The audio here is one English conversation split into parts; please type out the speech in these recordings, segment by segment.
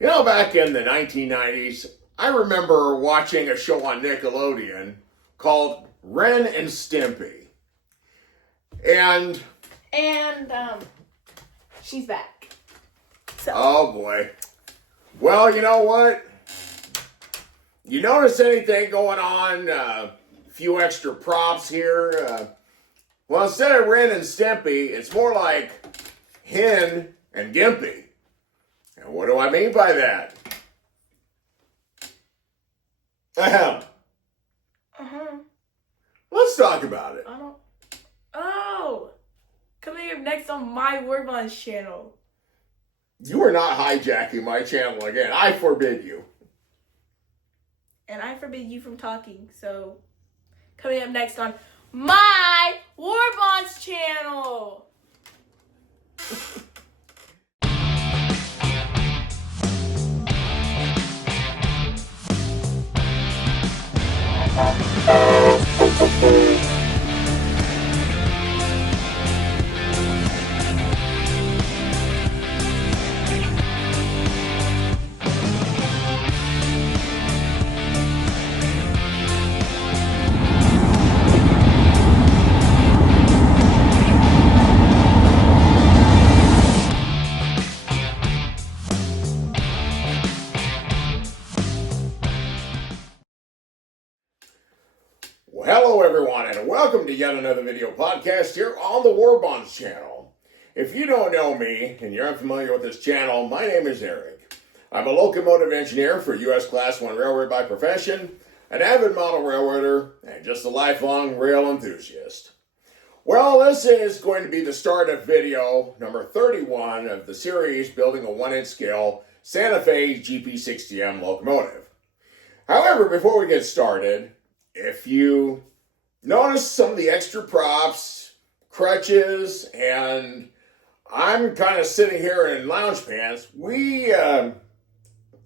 You know, back in the 1990s, I remember watching a show on Nickelodeon called Ren and Stimpy. And she's back. So. Oh boy. Well, you know what? You notice anything going on? A few extra props here. Well, instead of Ren and Stimpy, it's more like Hen and Gimpy. And what do I mean by that? Ahem. Let's talk about it. Oh! Coming up next on my Word Bonds channel. You are not hijacking my channel again. I forbid you. And I forbid you from talking. So, coming up next on my Word Bonds channel. Well, hello everyone, and welcome to yet another video podcast here on the War Bonds channel. If you don't know me and you're unfamiliar with this channel, my name is Eric. I'm a locomotive engineer for U.S. Class 1 Railroad by profession, an avid model railroader, and just a lifelong rail enthusiast. Well, this is going to be the start of video number 31 of the series building a 1-inch scale Santa Fe GP60M locomotive. However, before we get started, if you notice some of the extra props, crutches, and I'm kind of sitting here in lounge pants, we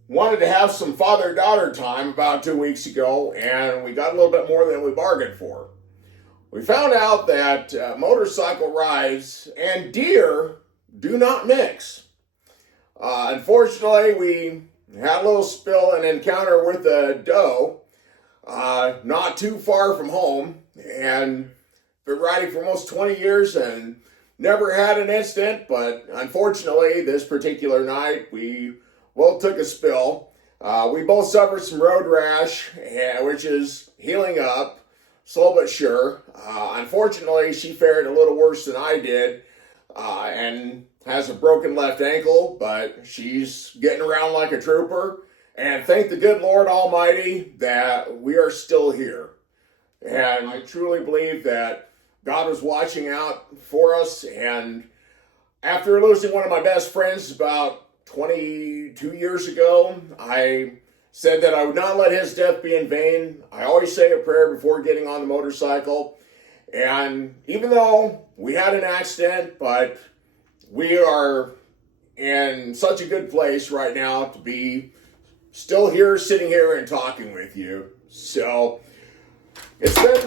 wanted to have some father-daughter time about 2 weeks ago, and we got a little bit more than we bargained for. We found out that motorcycle rides and deer do not mix. Unfortunately, we had a little spill and encounter with a doe not too far from home, and been riding for almost 20 years and never had an incident, but unfortunately this particular night we both took a spill. We both suffered some road rash, which is healing up slow but sure. Unfortunately she fared a little worse than I did, and has a broken left ankle, but she's getting around like a trooper. And thank the good Lord Almighty that we are still here. And I truly believe that God was watching out for us. And after losing one of my best friends about 22 years ago, I said that I would not let his death be in vain. I always say a prayer before getting on the motorcycle. And even though we had an accident, but we are in such a good place right now to be still here, sitting here and talking with you. So, it's been,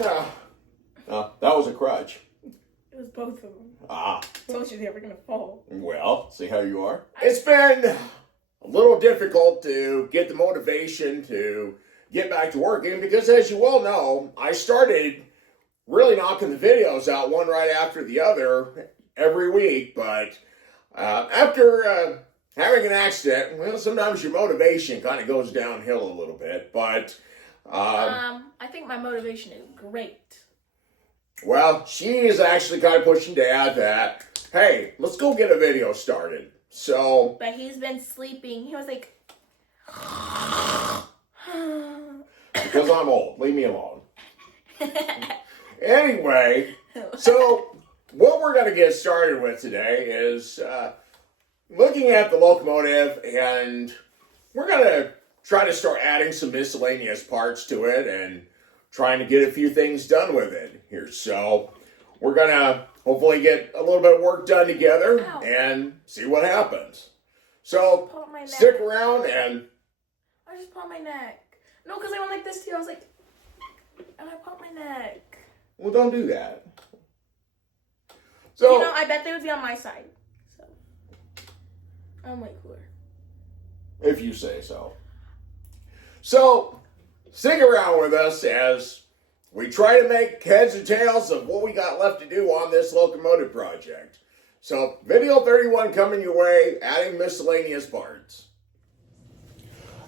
that was a crutch. It was both of them. Ah. I told you they were going to fall. Well, see how you are? It's been a little difficult to get the motivation to get back to working because, as you well know, I started really knocking the videos out one right after the other every week, but after having an accident, well, sometimes your motivation kind of goes downhill a little bit, but I think my motivation is great. Well, she is actually kind of pushing Dad that, hey, let's go get a video started. So, but he's been sleeping. He was like, because I'm old, leave me alone. Anyway, so what we're going to get started with today is looking at the locomotive, and we're going to try to start adding some miscellaneous parts to it and trying to get a few things done with it here. So we're going to hopefully get a little bit of work done together and see what happens. So stick around and... I just popped my neck. No, because I went like this too. I was like, and I popped my neck. Well, don't do that. So, you know, I bet they would be on my side. So I'm way cooler. if you say so. So, stick around with us as we try to make heads or tails of what we got left to do on this locomotive project. So, video 31 coming your way, adding miscellaneous parts.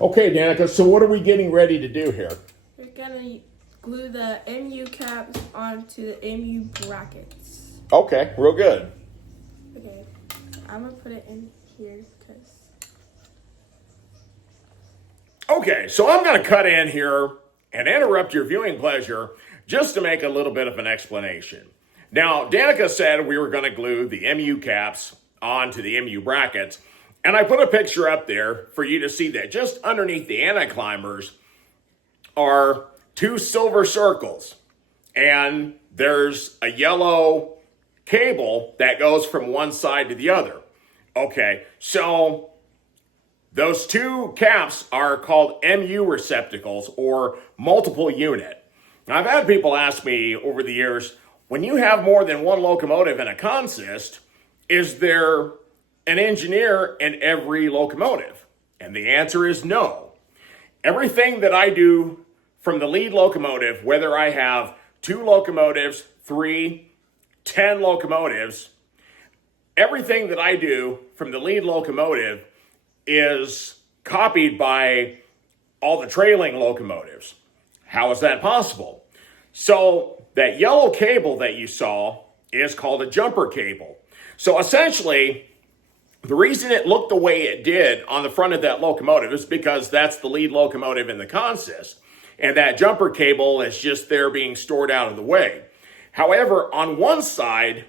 Okay, Danica, so what are we getting ready to do here? We're gonna glue the MU caps onto the MU brackets. Okay, real good. Okay, I'm gonna put it in here because... Okay, so I'm going to cut in here and interrupt your viewing pleasure just to make a little bit of an explanation. Now, Danica said we were going to glue the MU caps onto the MU brackets, and I put a picture up there for you to see that just underneath the anti-climbers are two silver circles, and there's a yellow cable that goes from one side to the other. Okay, so those two caps are called MU receptacles, or multiple unit. Now, I've had people ask me over the years, when you have more than one locomotive in a consist, is there an engineer in every locomotive? And the answer is no. Everything that I do from the lead locomotive, whether I have 2 locomotives, 3, 10 locomotives, everything that I do from the lead locomotive is copied by all the trailing locomotives. How is that possible? So that yellow cable that you saw is called a jumper cable. So essentially, the reason it looked the way it did on the front of that locomotive is because that's the lead locomotive in the consist, and that jumper cable is just there being stored out of the way. However, on one side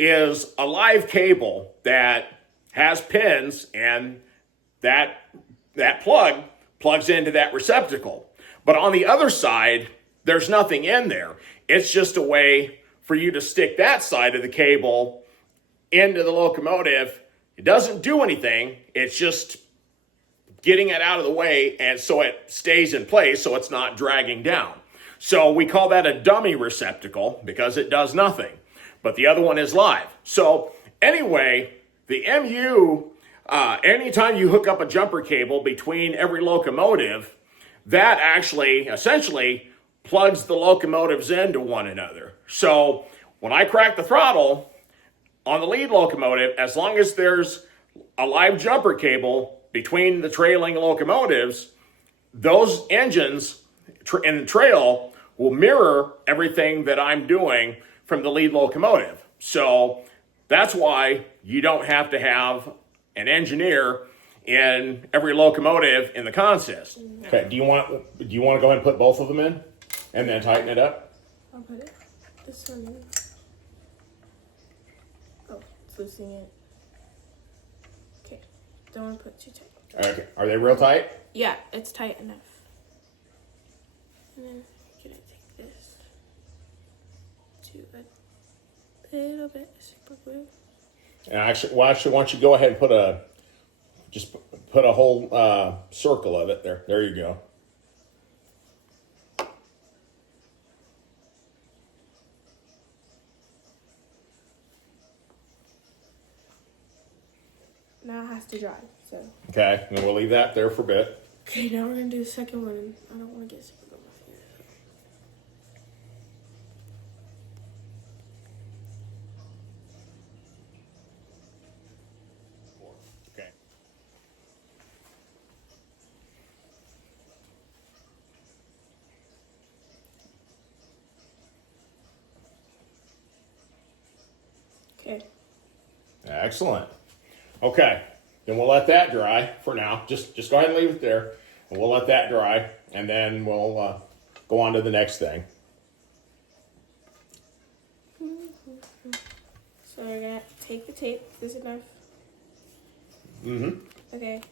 is a live cable that has pins, and that plug plugs into that receptacle. But on the other side, there's nothing in there. It's just a way for you to stick that side of the cable into the locomotive. It doesn't do anything. It's just getting it out of the way, and so it stays in place so it's not dragging down. So we call that a dummy receptacle because it does nothing. But the other one is live. So anyway, the MU, anytime you hook up a jumper cable between every locomotive, that actually essentially plugs the locomotives into one another. So when I crack the throttle on the lead locomotive, as long as there's a live jumper cable between the trailing locomotives, those engines in the trail will mirror everything that I'm doing from the lead locomotive. So that's why you don't have to have an engineer in every locomotive in the consist. Okay, do you want to go ahead and put both of them in and then tighten it up? I'll put it this one in. Oh, it's loosening it. Okay, don't want to put too tight. Okay, are they real tight? Yeah, it's tight enough. And then I'm gonna take this to a little bit of super glue. And actually, why don't you go ahead and put a whole circle of it there. There you go. Now it has to dry, so. Okay, and we'll leave that there for a bit. Okay, now we're gonna do the second one, and I don't want to get super glue on my fingers. Okay. Okay. Excellent. Okay, then we'll let that dry for now. Just go ahead and leave it there, and we'll let that dry, and then we'll go on to the next thing. So we're gonna take the tape. Is this enough? Mm-hmm. Okay.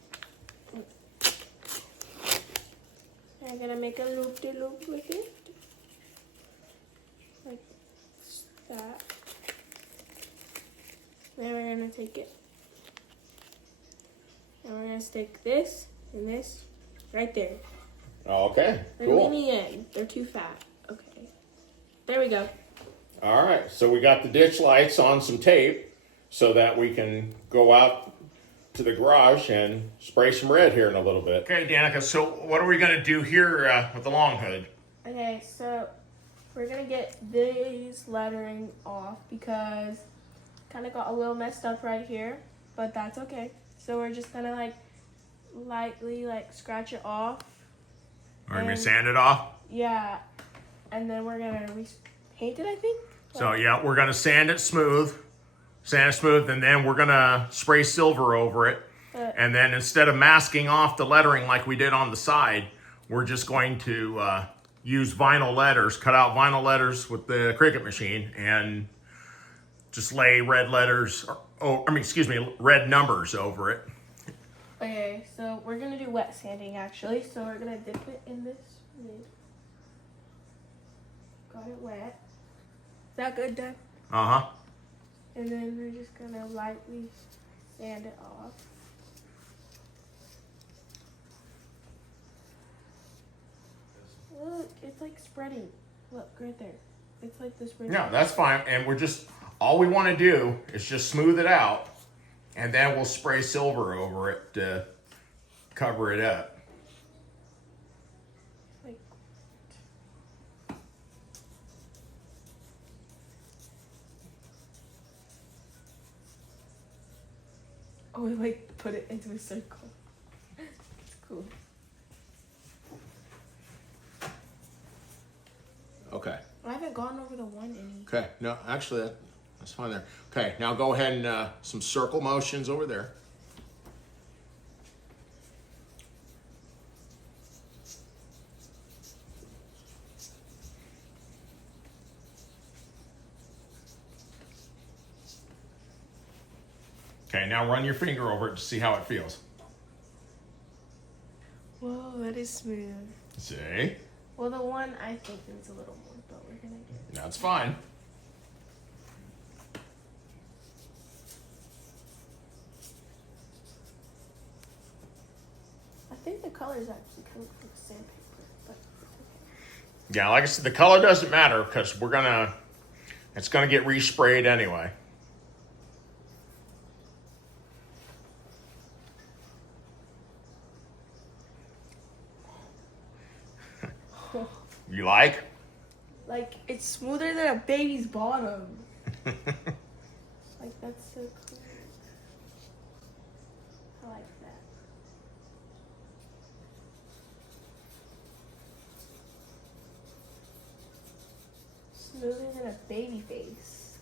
I'm gonna make a loop-de-loop with it. Like that. Then we're gonna take it. And we're gonna stick this and this right there. Okay, They're cool. leaning in. They're too fat. Okay. There we go. All right, so we got the ditch lights on some tape so that we can go out to the garage and spray some red here in a little bit. Okay, Danica, so what are we going to do here with the long hood? Okay, so we're gonna get these lettering off because kind of got a little messed up right here, but that's okay. So we're just gonna like lightly like scratch it off. We're going to sand it off? Yeah, and then we're gonna paint it, I think. So yeah, we're going to sand it smooth, and then we're going to spray silver over it. And then instead of masking off the lettering like we did on the side, we're just going to use vinyl letters, cut out vinyl letters with the Cricut machine, and just lay red letters, red numbers over it. Okay, so we're gonna do wet sanding actually. So we're gonna dip it in this lid. Got it wet. Is that good, Dad? Uh-huh. And then we're just gonna lightly sand it off. Look, it's like spreading. Look, right there. It's like the spreading. Yeah, that's fine. And all we want to do is just smooth it out, and then we'll spray silver over it to cover it up. Like, oh, we like put it into a circle. It's cool. Okay. I haven't gone over the one any. Okay. No, actually, that's fine there. Okay. Now go ahead and some circle motions over there. Okay, now run your finger over it to see how it feels. Whoa, that is smooth. See? Well, the one I think needs a little more, but we're gonna get. That's fine. I think the color's actually coming from the sandpaper, but it's okay. Yeah, like I said, the color doesn't matter because it's gonna get resprayed anyway. You like? Like, it's smoother than a baby's bottom. Like, that's so cool. I like that. Smoother than a baby face.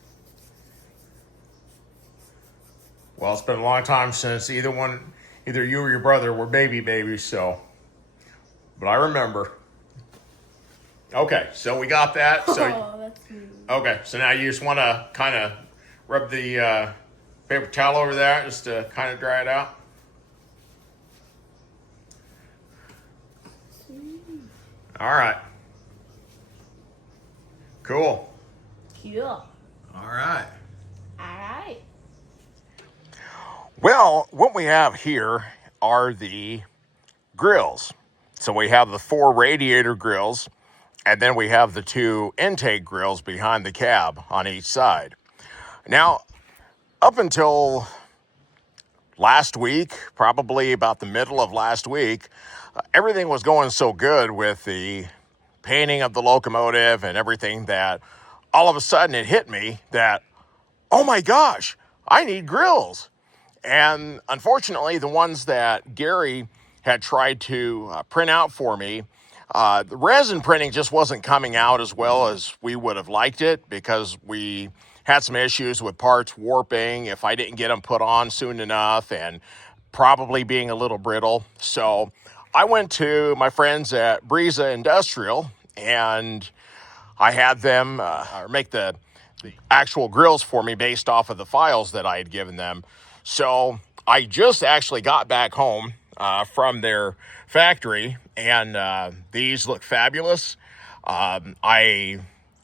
Well, it's been a long time since either you or your brother were babies, so. But I remember. Okay, so we got that. So, Oh, that's smooth. okay, so now you just want to kind of rub the paper towel over there just to kind of dry it out. All right. Cool. Cool. All right. Alright. Well, what we have here are the grills. So we have the 4 radiator grills, and then we have the 2 intake grills behind the cab on each side. Now, up until last week, probably about the middle of last week, everything was going so good with the painting of the locomotive and everything that all of a sudden it hit me that, oh my gosh, I need grills. And unfortunately, the ones that Gary had tried to print out for me, the resin printing just wasn't coming out as well as we would have liked it because we had some issues with parts warping if I didn't get them put on soon enough and probably being a little brittle. So I went to my friends at Breeza Industrial and I had them make the actual grills for me based off of the files that I had given them. So I just actually got back home from their factory, and these look fabulous. I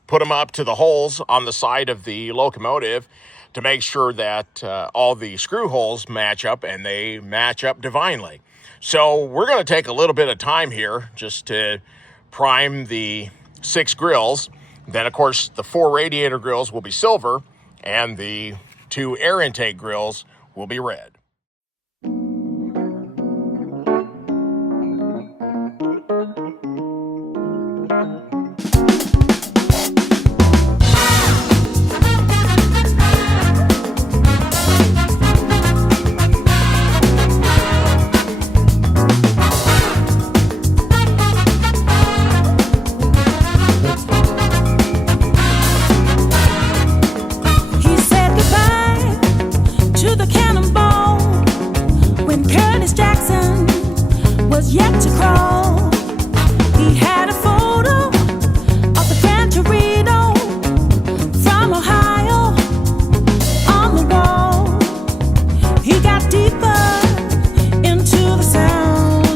put them up to the holes on the side of the locomotive to make sure that all the screw holes match up, and they match up divinely. So we're going to take a little bit of time here just to prime the 6 grills. Then, of course, the 4 radiator grills will be silver, and the 2 air intake grills will be red. Jackson was yet to crawl. He had a photo of the Gran Torino from Ohio on the wall. He got deeper into the sound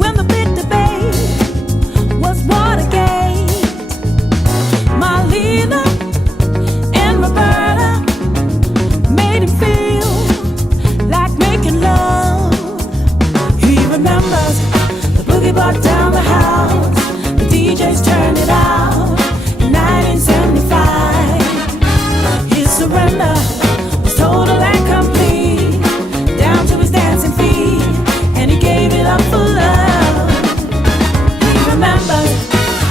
when the big debate was Watergate. Marlena and Roberta made him feel like making love. He remembers the boogie brought down the house. The DJs turned it out in 1975. His surrender was total and complete, down to his dancing feet, and he gave it up for love. He remembers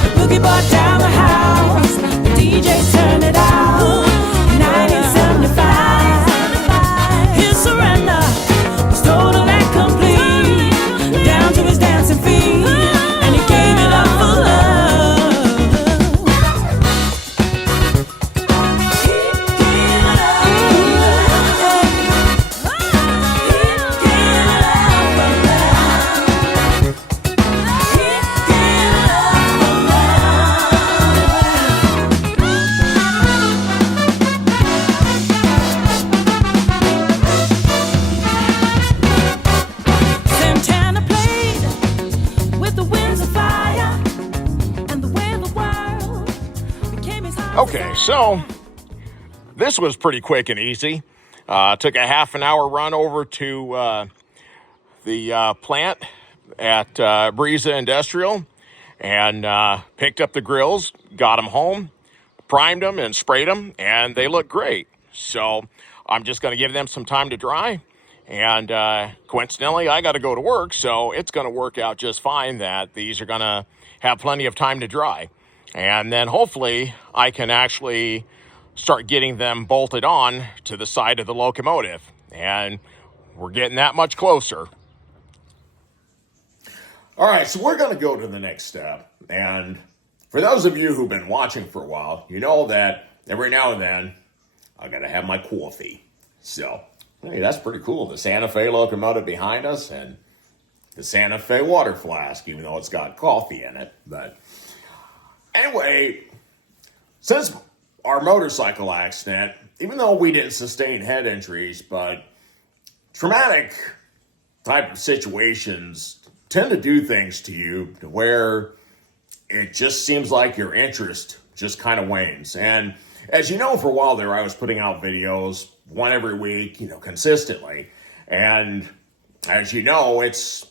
the boogie brought down the house. The DJs turned it out in 1975. His surrender was total and complete, down to his dancing feet, and he gave it up for love. He gave it up for love. He gave it up for love. He gave it up for love. Santana played with the winds of fire, and the way the world became his heart. Okay, so this was pretty quick and easy. Took a half an hour run over to the plant at Breeza Industrial and picked up the grills, got them home, primed them and sprayed them, and they look great. So I'm just going to give them some time to dry. And coincidentally, I got to go to work, so it's going to work out just fine that these are going to have plenty of time to dry. And then hopefully I can actually start getting them bolted on to the side of the locomotive. And we're getting that much closer. All right, so we're going to go to the next step. And for those of you who've been watching for a while, you know that every now and then I got to have my coffee. So, hey, that's pretty cool. The Santa Fe locomotive behind us and the Santa Fe water flask, even though it's got coffee in it. But anyway, since our motorcycle accident, even though we didn't sustain head injuries, but traumatic type of situations tend to do things to you to where it just seems like your interest just kind of wanes. And as you know, for a while there, I was putting out videos, one every week, consistently. And as you know, it's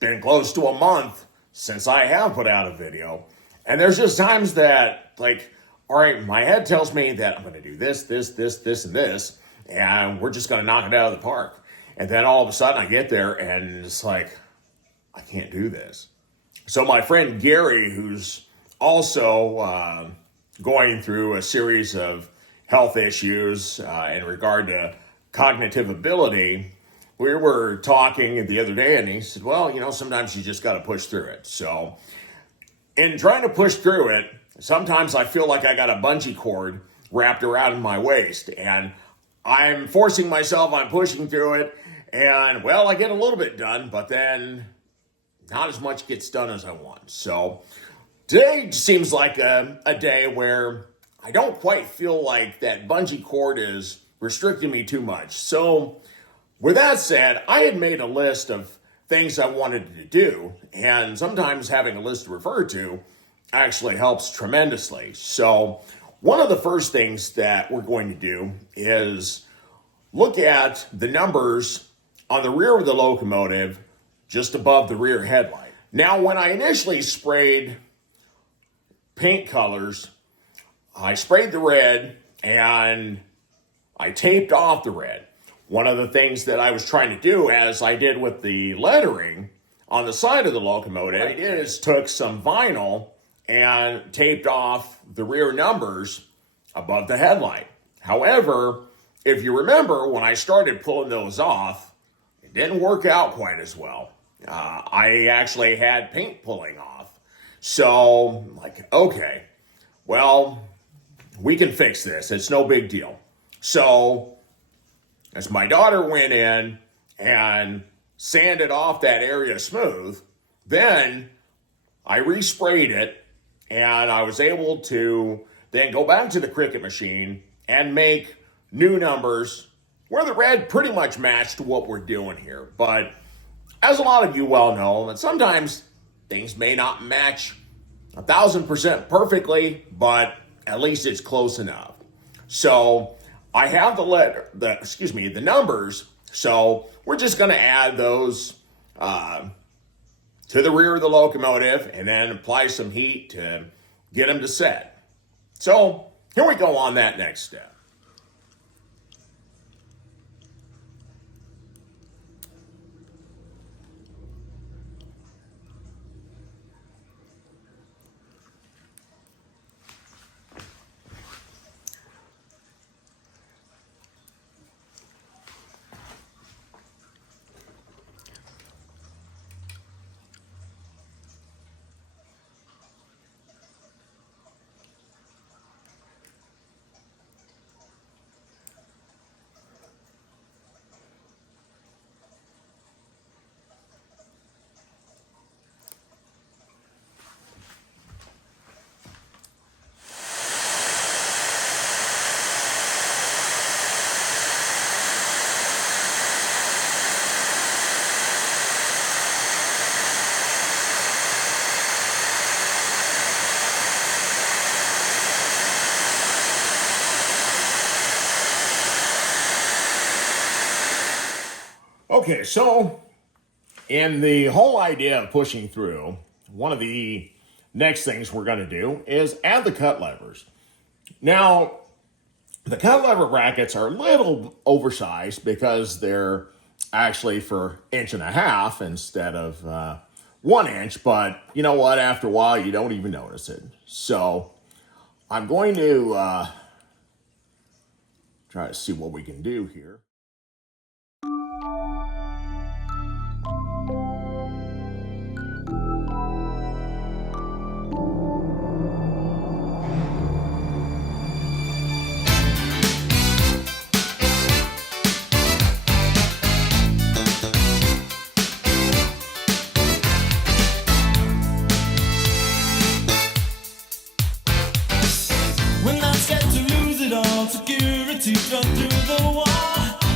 been close to a month since I have put out a video. And there's just times that, like, all right, my head tells me that I'm going to do this, and this, and we're just going to knock it out of the park. And then all of a sudden I get there and it's like, I can't do this. So my friend Gary, who's also going through a series of health issues in regard to cognitive ability, we were talking the other day and he said, well, sometimes you just got to push through it. So in trying to push through it, sometimes I feel like I got a bungee cord wrapped around my waist and I'm forcing myself, I'm pushing through it, and I get a little bit done, but then not as much gets done as I want. So today seems like a day where I don't quite feel like that bungee cord is restricting me too much. So with that said, I had made a list of things I wanted to do, and sometimes having a list to refer to actually helps tremendously. So one of the first things that we're going to do is look at the numbers on the rear of the locomotive just above the rear headlight. Now, when I initially sprayed paint colors, I sprayed the red and I taped off the red. One of the things that I was trying to do, as I did with the lettering on the side of the locomotive, what I did is took some vinyl and taped off the rear numbers above the headlight. However, if you remember, when I started pulling those off, it didn't work out quite as well. I actually had paint pulling off. So, okay, we can fix this. It's no big deal. So, as my daughter went in and sanded off that area smooth. Then I resprayed it, and I was able to then go back to the Cricut machine and make new numbers where the red pretty much matched what we're doing here. But as a lot of you well know, that sometimes things may not match 1,000% perfectly, but at least it's close enough. So I have the numbers. So we're just going to add those to the rear of the locomotive and then apply some heat to get them to set. So here we go on that next step. Okay, so in the whole idea of pushing through, one of the next things we're going to do is add the cut levers. Now, the cut lever brackets are a little oversized because they're actually for 1.5 inches instead of 1 inch, but you know what? After a while, you don't even notice it. So I'm going to try to see what we can do here. When I scared to lose it all, security dropped through the wall.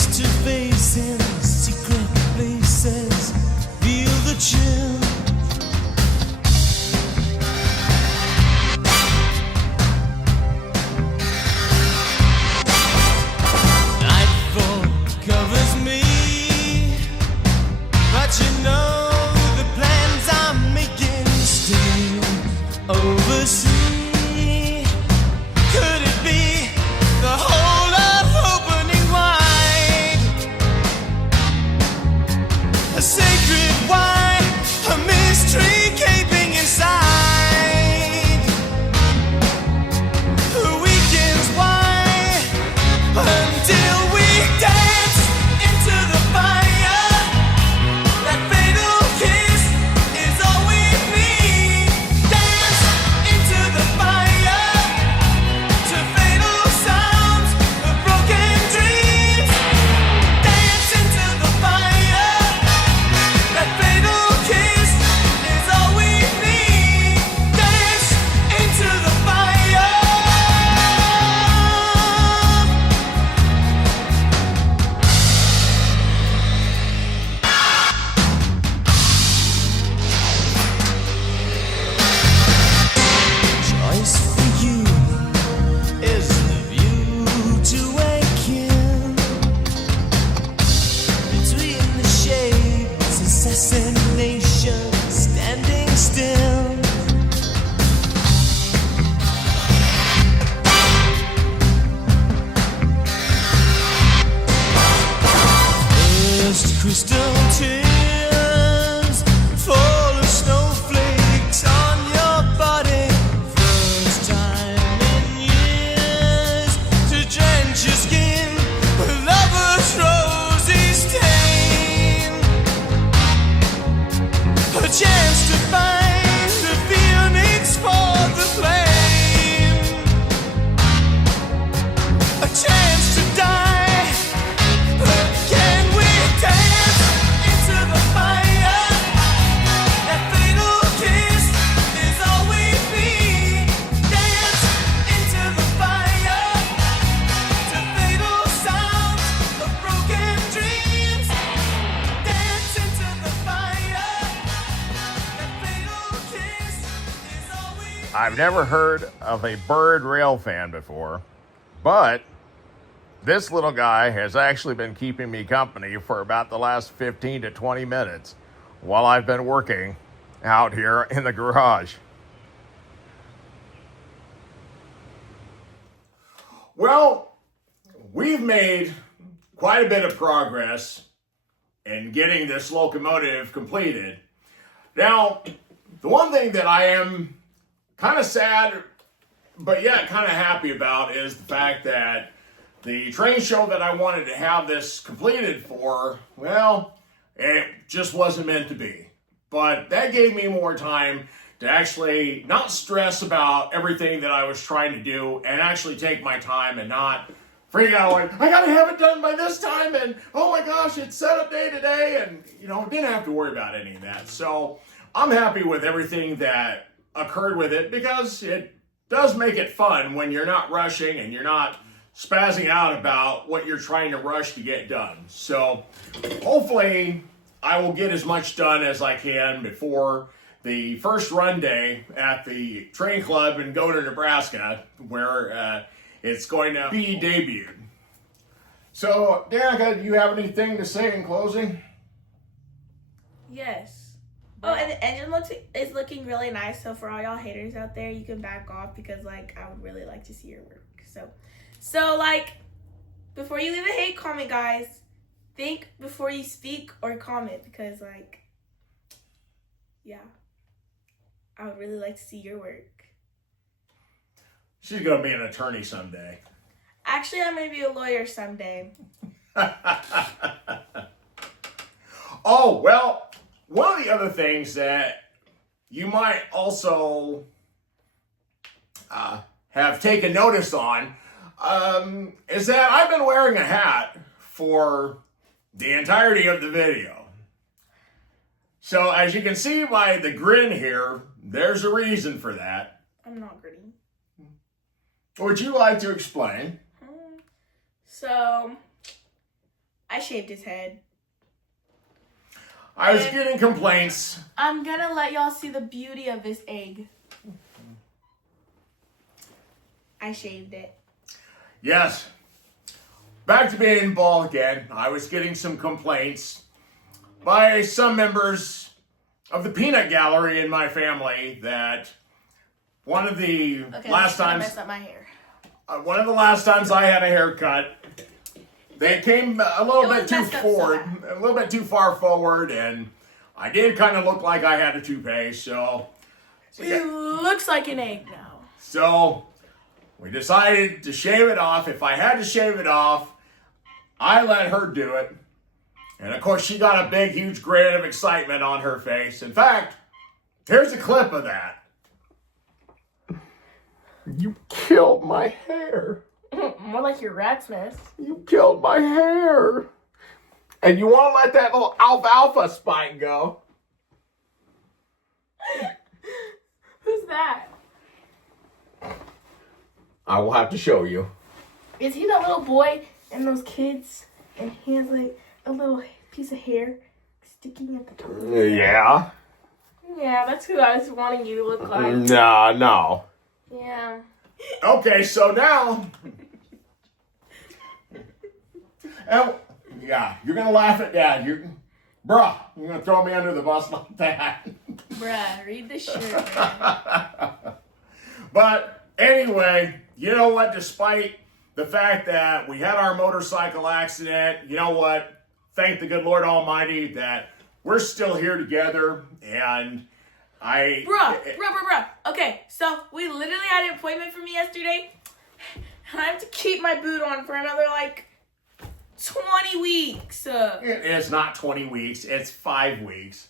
face to face in secret places, feel the chill. Nightfall covers me, but you know the plans I'm making still oversee. Could it be the whole of opening wide? A sacred wine, a mystery gaping inside. The weekend's wine until we dance into the fire. That fatal kiss is all we need. Dance into the fire to fatal sounds of broken dreams. Dance into the fire. That fatal kiss is all we need. Dance into the fire. Choice for you is the view to awaken between the shades, assassination, standing still. First crystal tears fall as snowflakes on your body. First time in years to drench your skin with lover's rosy stain. A chance to find the phoenix for the flame. A chance to die, but can we dance into the fire? That fatal kiss is all we need. Dance into the fire to fatal sounds of broken dreams. Dance into the fire. That fatal kiss is all we need. I've never heard of a bird rail fan before, but this little guy has actually been keeping me company for about the last 15 to 20 minutes while I've been working out here in the garage. Well, we've made quite a bit of progress in getting this locomotive completed. Now, the one thing that I am kind of sad, but yet kind of happy about is the fact that the train show that I wanted to have this completed for, well, it just wasn't meant to be. But that gave me more time to actually not stress about everything that I was trying to do and actually take my time and not freak out like, I gotta have it done by this time, and oh my gosh, it's setup day today, and didn't have to worry about any of that. So I'm happy with everything that occurred with it, because it does make it fun when you're not rushing and you're not spazzing out about what you're trying to rush to get done. So hopefully I will get as much done as I can before the first run day at the train club in Goder, Nebraska, where it's going to be debuted. So, Danica, do you have anything to say in closing? Yes. Oh, and the engine is looking really nice. So for all y'all haters out there, you can back off, because I would really like to see your work. So before you leave a hate comment, guys, think before you speak or comment, because yeah, I would really like to see your work. She's gonna be an attorney someday. Actually, I'm gonna be a lawyer someday. Oh, well, one of the other things that you might also have taken notice on is that I've been wearing a hat for the entirety of the video. So as you can see by the grin here, there's a reason for that. I'm not grinning. Would you like to explain? So I shaved his head. I was getting complaints. I'm gonna let y'all see the beauty of this egg. I shaved it. Yes. Back to being bald again. I was getting some complaints by some members of the peanut gallery in my family that one of the last times, mess up my hair. one of the last times I had a haircut, they came a little bit too forward, a little bit too far forward, and I did kind of look like I had a toupee. So It looks like an egg now. So we decided to shave it off. If I had to shave it off, I let her do it. And of course, she got a big, huge grin of excitement on her face. In fact, here's a clip of that. You killed my hair. More like your rat's nest. You killed my hair. And you want to let that little alfalfa spike go. Who's that? I will have to show you. Is he that little boy and those kids? And he has like a little piece of hair sticking at the top. Yeah. Yeah, that's who I was wanting you to look like. No. Yeah. Okay, so now... yeah, you're going to laugh at Dad. Bruh, you're going to throw me under the bus like that. Bruh, read the shirt, man. But anyway, you know what? Despite the fact that we had our motorcycle accident, you know what? Thank the good Lord Almighty that we're still here together. And Bruh. Okay, so we literally had an appointment for me yesterday. And I have to keep my boot on for another, 20 weeks. It's not 20 weeks. It's 5 weeks.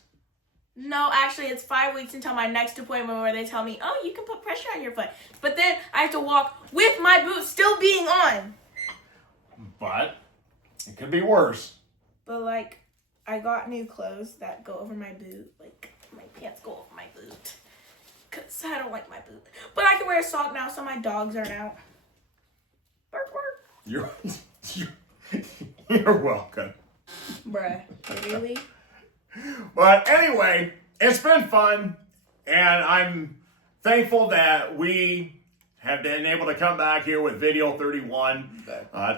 No, actually, it's 5 weeks until my next appointment where they tell me, oh, you can put pressure on your foot. But then I have to walk with my boot still being on. But it could be worse. But, I got new clothes that go over my boot. My pants go over my boot. Because I don't like my boot. But I can wear a sock now so my dogs aren't out. Bark, bark. You're welcome. Bruh, really? But anyway, it's been fun, and I'm thankful that we have been able to come back here with video 31,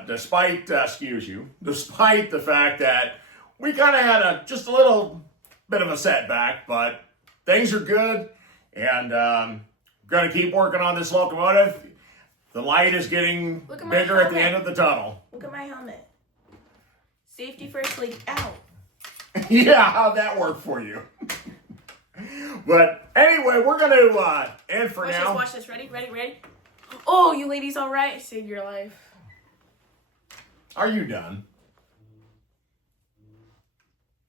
despite the fact that we kind of had just a little bit of a setback, but things are good, and going to keep working on this locomotive. The light is getting bigger at the end of the tunnel. Look at my helmet. Safety first, out. Yeah, how'd that work for you? But anyway, we're going to end for now. Watch this. Ready? Oh, you ladies all right? Saved your life. Are you done?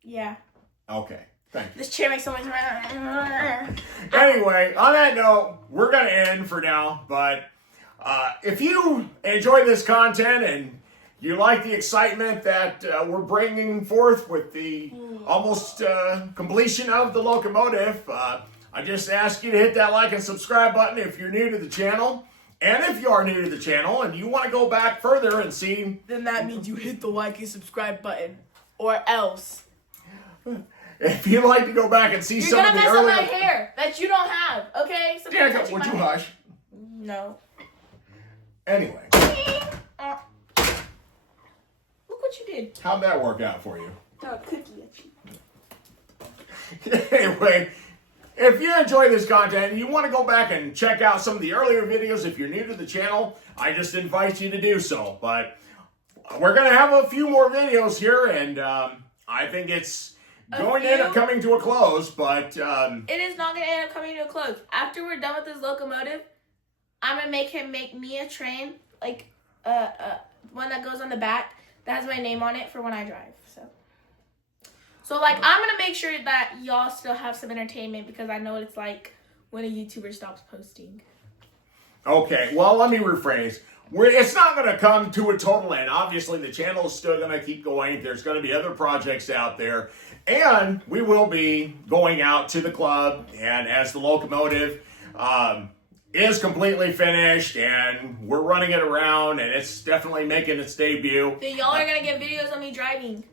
Yeah. Okay, thank you. This chair makes so much noise. Anyway, on that note, we're going to end for now. But if you enjoy this content and you like the excitement that we're bringing forth with the almost completion of the locomotive, I just ask you to hit that like and subscribe button if you're new to the channel. And if you are new to the channel and you want to go back further and see... Then that means you hit the like and subscribe button. Or else. If you'd like to go back and see some of the earlier... You're going to mess up my hair that you don't have, okay? So Danica, would you hush? No. Anyway. Look what you did. How'd that work out for you? Throw a cookie at you. Anyway, if you enjoy this content and you want to go back and check out some of the earlier videos, if you're new to the channel, I just invite you to do so. But we're going to have a few more videos here, and I think it's going to end up coming to a close, but... It is not going to end up coming to a close. After we're done with this locomotive, I'm going to make him make me a train, one that goes on the back that has my name on it for when I drive, So, I'm going to make sure that y'all still have some entertainment because I know what it's like when a YouTuber stops posting. Okay, well, let me rephrase. It's not going to come to a total end. Obviously, the channel is still going to keep going. There's going to be other projects out there. And we will be going out to the club and as the locomotive. is completely finished, and we're running it around, and it's definitely making its debut. So y'all are gonna get videos of me driving.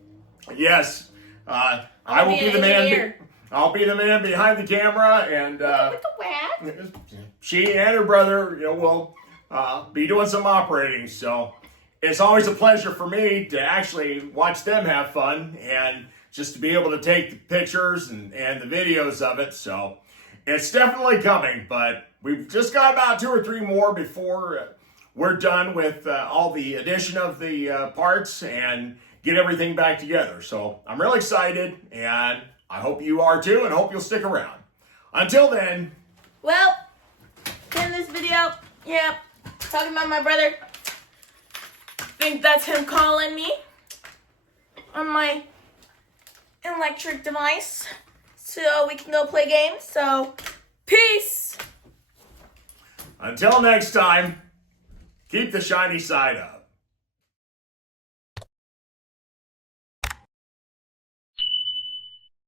Yes, I will be the man. I'll be the man behind the camera, and With the wax. she and her brother, will be doing some operating. So it's always a pleasure for me to actually watch them have fun, and just to be able to take the pictures and the videos of it. So it's definitely coming, but we've just got about 2 or 3 more before we're done with all the addition of the parts and get everything back together. So I'm really excited, and I hope you are too, and I hope you'll stick around. Until then. Well, in this video, yeah, talking about my brother. I think that's him calling me on my electric device so we can go play games. So, peace! Until next time, keep the shiny side up.